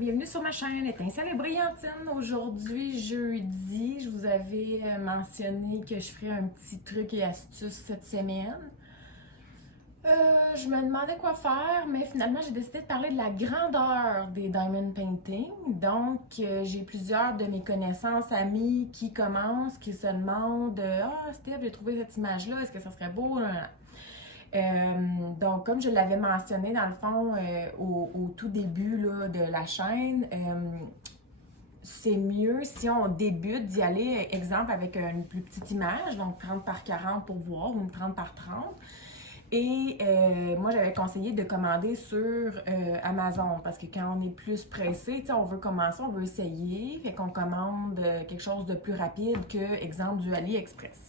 bienvenue sur ma chaîne Étincelle et Brillantine. Aujourd'hui, jeudi, je vous avais mentionné que je ferais un petit truc et astuce cette semaine. Je me demandais quoi faire, mais finalement, j'ai décidé de parler de la grandeur des diamond painting. Donc, j'ai plusieurs de mes connaissances, amis qui commencent, qui se demandent Ah, Steph, j'ai trouvé cette image-là, est-ce que ça serait beau? Donc, comme je l'avais mentionné dans le fond au tout début là, de la chaîne, c'est mieux si on débute d'y aller, exemple, avec une plus petite image, donc 30 par 40 pour voir, ou une 30 par 30. Et moi, j'avais conseillé de commander sur Amazon parce que quand on est plus pressé, on veut commencer, on veut essayer, fait qu'on commande quelque chose de plus rapide que, exemple, du AliExpress.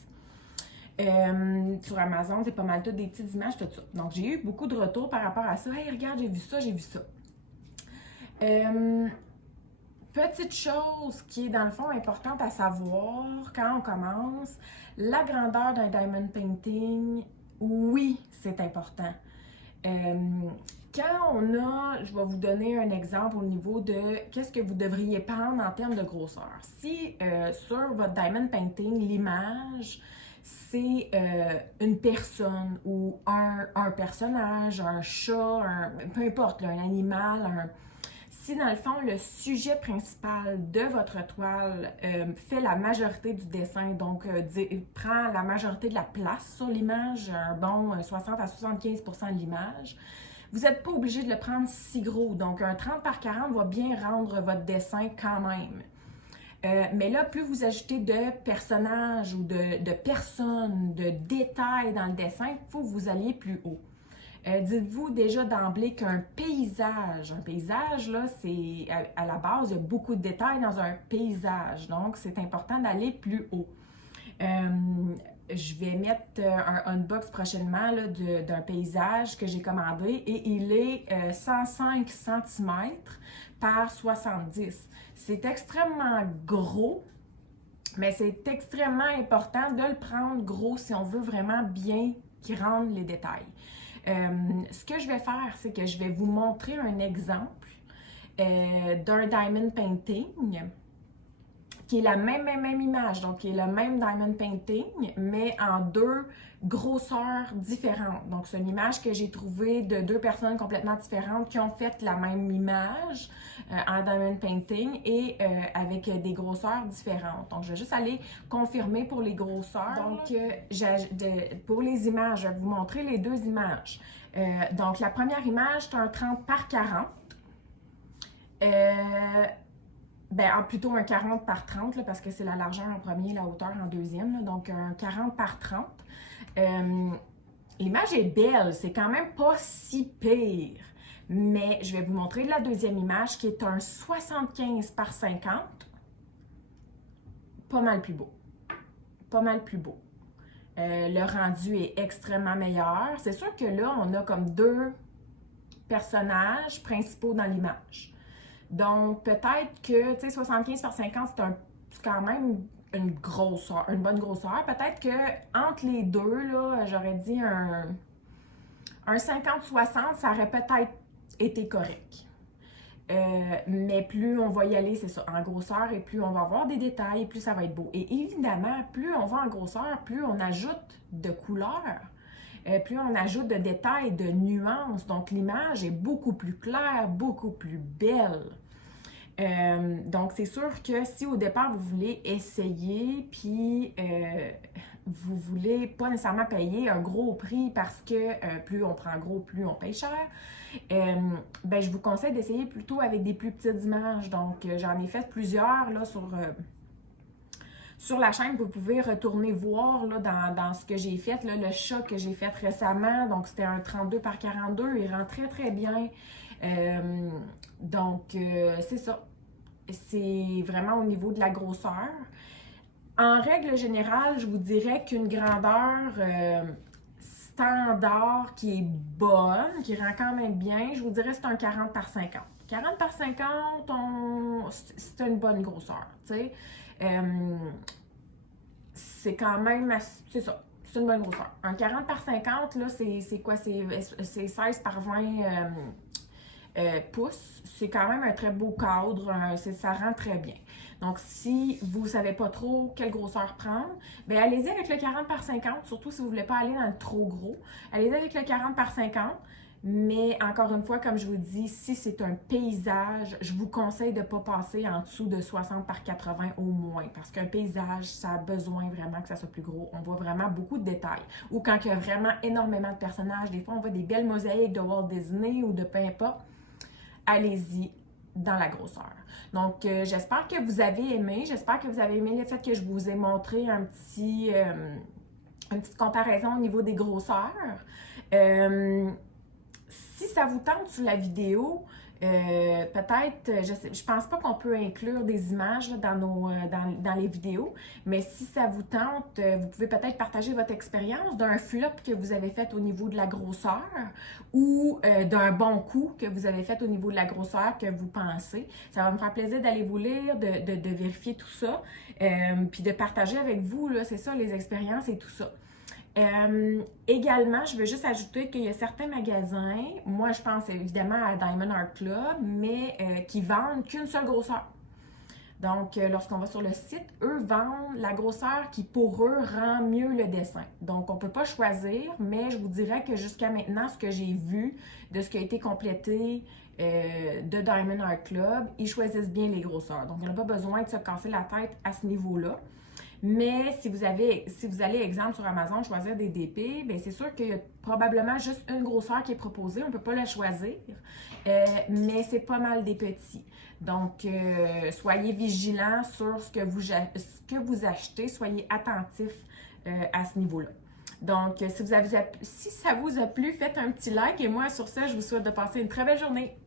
Sur Amazon, c'est pas mal tout des petites images, tout ça. Donc, j'ai eu beaucoup de retours par rapport à ça. Hey, regarde, j'ai vu ça, j'ai vu ça. Petite chose qui est dans le fond importante à savoir quand on commence, la grandeur d'un diamond painting, oui, c'est important. Quand on a, je vais vous donner un exemple au niveau de qu'est-ce que vous devriez prendre en termes de grosseur. Si sur votre diamond painting, l'image, c'est une personne ou un personnage, un chat, peu importe, là, un animal, si dans le fond le sujet principal de votre toile fait la majorité du dessin, donc prend la majorité de la place sur l'image, un bon 60 à 75% de l'image, vous n'êtes pas obligé de le prendre si gros. Donc un 30 par 40 va bien rendre votre dessin quand même. Mais là, plus vous ajoutez de personnages ou de personnes, de détails dans le dessin, il faut que vous alliez plus haut. Dites-vous déjà d'emblée un paysage, là, c'est à la base, il y a beaucoup de détails dans un paysage. Donc, c'est important d'aller plus haut. Je vais mettre un unbox prochainement d'un paysage que j'ai commandé et il est 105 cm par 70. C'est extrêmement gros, mais c'est extrêmement important de le prendre gros si on veut vraiment bien qu'il rende les détails. Ce que je vais faire, c'est que je vais vous montrer un exemple d'un diamond painting qui est la même image, donc qui est le même diamond painting, mais en deux grosseurs différentes. Donc, c'est une image que j'ai trouvée de deux personnes complètement différentes qui ont fait la même image en diamond painting et avec des grosseurs différentes. Donc, je vais juste aller confirmer pour les grosseurs. Donc, pour les images, je vais vous montrer les deux images. Donc, la première image, c'est un 30 par 40. Plutôt un 40 par 30, là, parce que c'est la largeur en premier, la hauteur en deuxième. Là, donc, un 40 par 30. L'image est belle, c'est quand même pas si pire. Mais je vais vous montrer la deuxième image qui est un 75 par 50. Pas mal plus beau. Pas mal plus beau. Le rendu est extrêmement meilleur. C'est sûr que là, on a comme deux personnages principaux dans l'image. Donc, peut-être que, tu sais, 75 par 50, c'est quand même une grosseur, une bonne grosseur. Peut-être que entre les deux, là, j'aurais dit un 50-60, ça aurait peut-être été correct. Mais plus on va y aller, c'est ça, en grosseur, et plus on va avoir des détails, plus ça va être beau. Et évidemment, plus on va en grosseur, plus on ajoute de couleurs. Plus on ajoute de détails, de nuances. Donc, l'image est beaucoup plus claire, beaucoup plus belle. Donc, c'est sûr que si au départ, vous voulez essayer, puis vous voulez pas nécessairement payer un gros prix parce que plus on prend gros, plus on paye cher, je vous conseille d'essayer plutôt avec des plus petites images. Donc, j'en ai fait plusieurs là, sur la chaîne. Vous pouvez retourner voir là, dans ce que j'ai fait, là, le chat que j'ai fait récemment. Donc, c'était un 32 par 42. Il rend très, très bien. C'est ça. C'est vraiment au niveau de la grosseur. En règle générale, je vous dirais qu'une grandeur standard qui est bonne, qui rend quand même bien, je vous dirais c'est un 40 par 50. 40 par 50, c'est une bonne grosseur, tu sais. C'est quand même, c'est ça, c'est une bonne grosseur. Un 40 par 50, là, c'est quoi? C'est 16 par 20 pouces. C'est quand même un très beau cadre, ça rend très bien. Donc, si vous ne savez pas trop quelle grosseur prendre, bien allez-y avec le 40 par 50, surtout si vous ne voulez pas aller dans le trop gros. Allez-y avec le 40 par 50. Mais encore une fois, comme je vous dis, si c'est un paysage, je vous conseille de ne pas passer en dessous de 60 par 80 au moins. Parce qu'un paysage, ça a besoin vraiment que ça soit plus gros. On voit vraiment beaucoup de détails. Ou quand il y a vraiment énormément de personnages, des fois on voit des belles mosaïques de Walt Disney ou de peu importe. Allez-y dans la grosseur. Donc, j'espère que vous avez aimé. J'espère que vous avez aimé le fait que je vous ai montré une petite comparaison au niveau des grosseurs. Si ça vous tente sur la vidéo, peut-être, je pense pas qu'on peut inclure des images là, dans les vidéos, mais si ça vous tente, vous pouvez peut-être partager votre expérience d'un flop que vous avez fait au niveau de la grosseur ou d'un bon coup que vous avez fait au niveau de la grosseur que vous pensez. Ça va me faire plaisir d'aller vous lire, de vérifier tout ça, puis de partager avec vous, là, c'est ça, les expériences et tout ça. Également, je veux juste ajouter qu'il y a certains magasins, moi je pense évidemment à Diamond Art Club, mais qui vendent qu'une seule grosseur. Donc, lorsqu'on va sur le site, eux vendent la grosseur qui, pour eux, rend mieux le dessin. Donc, on ne peut pas choisir, mais je vous dirais que jusqu'à maintenant, ce que j'ai vu de ce qui a été complété de Diamond Art Club, ils choisissent bien les grosseurs. Donc, on n'a pas besoin de se casser la tête à ce niveau-là. Mais si vous allez, exemple, sur Amazon, choisir des DP, bien c'est sûr qu'il y a probablement juste une grosseur qui est proposée. On ne peut pas la choisir, mais c'est pas mal des petits. Donc, soyez vigilants sur ce que vous achetez. Soyez attentifs à ce niveau-là. Donc, si ça vous a plu, faites un petit like. Et moi, sur ça, je vous souhaite de passer une très belle journée.